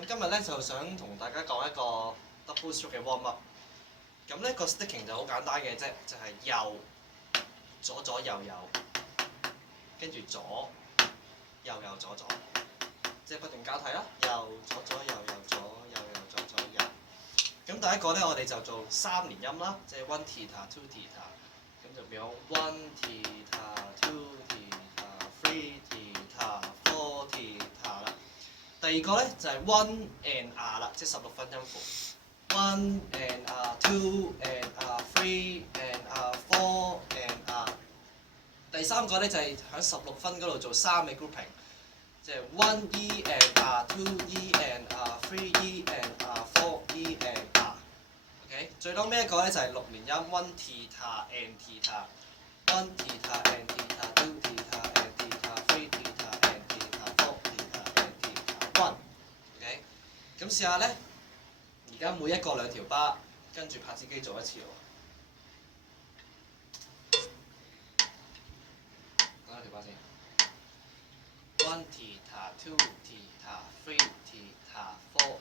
咁今日咧就想同大家講一個 double stroke 嘅 warm up。咁呢個 sticking 就好簡單嘅啫，就係右左左右右，跟住左右右左左，即係不斷交替啦。右左左右右左右右左左右。咁第一個咧，我哋就做3連音啦，即係 one theta two theta， 咁就變咗 one theta two theta three theta four theta 啦。第二個咧就係 one and r 啦，即係16分音符。one and r two and r three and r four and r。第三個咧就係喺16分嗰度做3嘅 grouping，即係 one e and r two e and r three e and r four e and r。OK， 最撈尾一個咧就係6連音 one theta and theta，one theta and theta two theta and theta three theta and theta four theta and theta one。OK， 咁試下咧，而家每一個2條巴，跟住拍子機做一次喎。講2條巴先。one theta two theta three theta four